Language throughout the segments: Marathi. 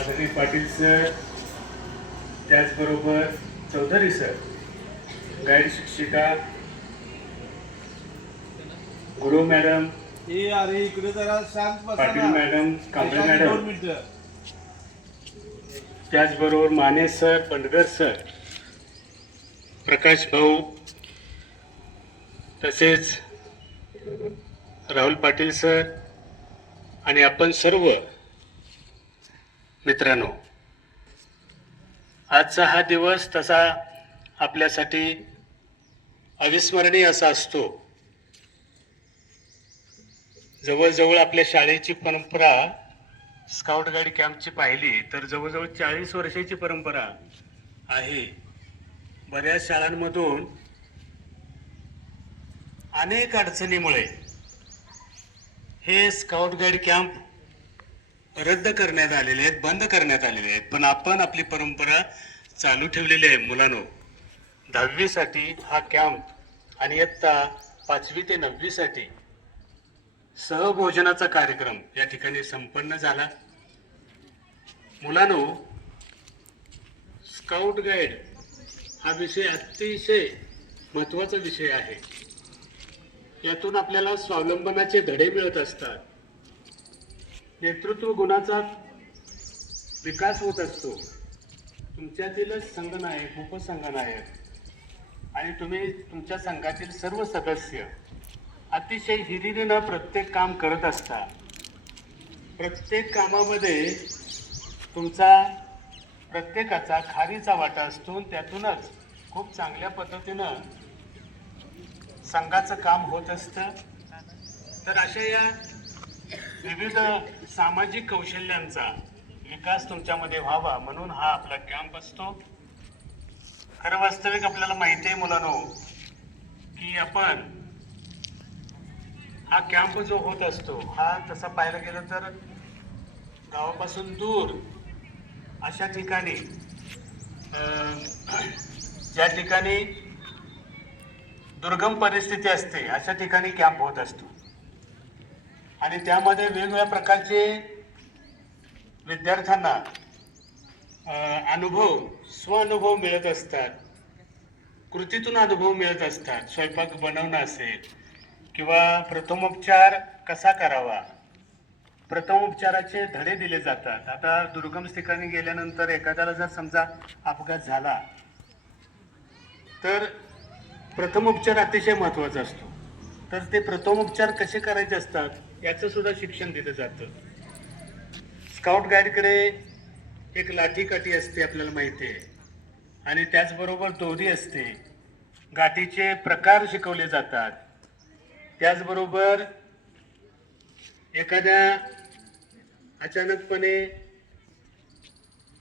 आदरणीय पाटील सर, त्याचबरोबर चौधरी सर, गाईड शिक्षिका गुरु मॅडम, अरे इकडे जरा शांत बसा पाटील ना. मॅडम, कांबळे ऐका की मॅडम, 2 मिनिटं. त्याचबरोबर माने सर, पंडगर सर, प्रकाश भाऊ, तसेच राहुल पाटील सर आणि आपण सर्व मित्रांनो, आजचा हा दिवस तसा आपल्यासाठी अविस्मरणीय असा असतो. जवळजवळ आपल्या शाळेची परंपरा स्काउट गाईड कॅम्पची पाहिली तर जवळजवळ 40 वर्षाची परंपरा आहे. बऱ्याच शाळांमधून अनेक अडचणीमुळे हे स्काउट गाईड कॅम्प रद्द करण्यात आलेले आहेत, बंद करण्यात आलेले आहेत. पण आपण आपली परंपरा चालू ठेवलेली आहे. मुलांनो, 10वी साठी हा कॅम्प आणि इयत्ता 5वी ते 9वी साठी सहभोजनाचा कार्यक्रम या ठिकाणी संपन्न झाला. मुलांनो, स्काउट गाईड हा विषय अतिशय महत्त्वाचा विषय आहे. यातून आपल्याला स्वावलंबनाचे धडे मिळत असतात. नेतृत्व गुणाचा विकास होत असतो. तुमच्यातीलच संघनायक, उपसंघनायक आणि तुम्ही तुमच्या संघातील सर्व सदस्य अतिशय हिरिरीनं प्रत्येक काम करत असता. प्रत्येक कामामध्ये तुमचा प्रत्येकाचा खारीचा वाटा असतो. त्यातूनच खूप चांगल्या पद्धतीनं संघाचं काम होत असतं. तर अशा या विविध सामाजिक कौशल्यांचा विकास तुमच्यामध्ये व्हावा म्हणून हा आपला कॅम्प असतो. खरं वास्तविक आपल्याला माहिती आहे मुलांनो, की आपण हा कॅम्प जो होत असतो हा तसा पाहायला गेलं तर गावापासून दूर अशा ठिकाणी ज्या ठिकाणी दुर्गम परिस्थिती असते अशा ठिकाणी कॅम्प होत असतो. आणि त्यामध्ये वेगवेगळ्या प्रकारचे विद्यार्थ्यांना स्वानुभव मिळत असतात. कृतीतून अनुभव मिळत असतात. स्वयंपाक बनवणं असेल किंवा प्रथमोपचार कसा करावा, प्रथमोपचाराचे धडे दिले जातात. आता दुर्गम ठिकाणी गेल्यानंतर एखाद्याला जर समजा अपघात झाला तर प्रथमोपचार अतिशय महत्त्वाचा असतो. तर ते प्रथमोपचार कसे करायचे असतात याचं सुद्धा शिक्षण दिलं जातं. स्काउट गाईडकडे एक लाठी काठी असते आपल्याला माहिती आहे, आणि त्याचबरोबर दोरी असते. गाठीचे प्रकार शिकवले जातात. त्याचबरोबर एखाद्या अचानकपणे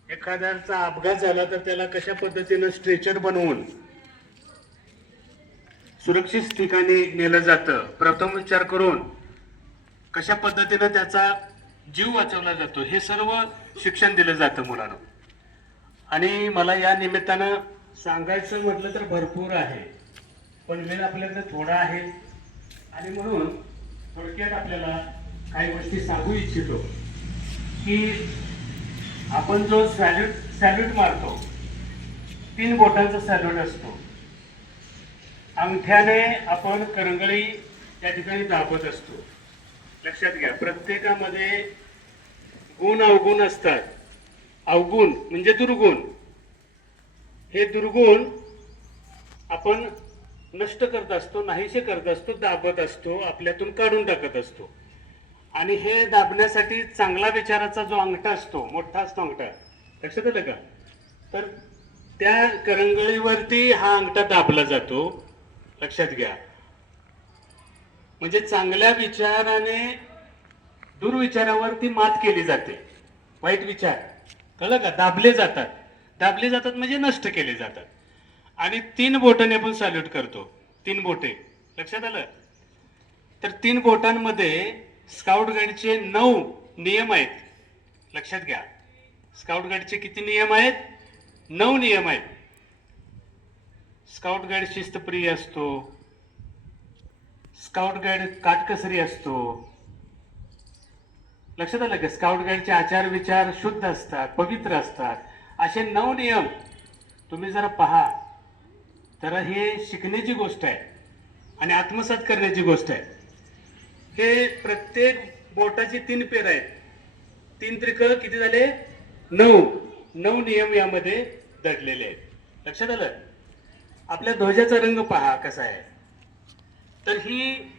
एखाद्याचा अपघात झाला तर त्याला कशा पद्धतीनं स्ट्रेचर बनवून सुरक्षित ठिकाणी नेलं जातं, प्रथमोपचार करून कशा पद्धतीनं त्याचा जीव वाचवला जातो, हे सर्व शिक्षण दिलं जातं मुलांना. आणि मला या निमित्तानं सांगायचं म्हटलं तर भरपूर आहे, पण वेळ आपल्याकडे थोडा आहे आणि म्हणून थोडक्यात आपल्याला काही गोष्टी सांगू इच्छितो. की आपण जो सॅल्यूट मारतो, 3 बोटांचा सॅल्यूट असतो. अंगठ्याने आपण करंगळी त्या ठिकाणी दाबत असतो. लक्षात घ्या, प्रत्येकामध्ये गुण अवगुण असतात. अवगुण म्हणजे दुर्गुण. हे दुर्गुण आपण नष्ट करत असतो, नाहीसे करत असतो, दाबत असतो, आपल्यातून काढून टाकत असतो. आणि हे दाबण्यासाठी चांगला विचाराचा जो अंगठा असतो, मोठा असतो अंगठा, लक्षात आलं का, तर त्या करंगळीवरती हा अंगठा दाबला जातो. लक्षात घ्या, म्हणजे चांगल्या विचाराने दुर्विचारावरती मात केली जाते. वाईट विचार कळलं का, दाबले जातात म्हणजे नष्ट केले जातात. आणि 3 बोटाने आपण सॅल्यूट करतो. 3 बोटे, लक्षात आलं. तर 3 बोटांमध्ये स्काउट गाईडचे 9 नियम आहेत. लक्षात घ्या, स्काउट गाईडचे किती नियम आहेत? 9 नियम आहेत. स्काउट गाईड शिस्तप्रिय असतो, स्काउट गाईड काटकसरी असतो, लक्षात आलं का? स्काउट गाईडचे आचार विचार शुद्ध असतात, पवित्र असतात. असे 9 नियम तुम्ही जरा पहा तर हे शिकण्याची गोष्ट आहे आणि आत्मसात करण्याची गोष्ट आहे. हे प्रत्येक बोटाची 3 पेर आहेत. 3 त्रिक किती झाले? 9. 9 नियम यामध्ये दडलेले आहेत. लक्षात आलं? आपल्या ध्वजाचा रंग पहा कसा आहे. तर ही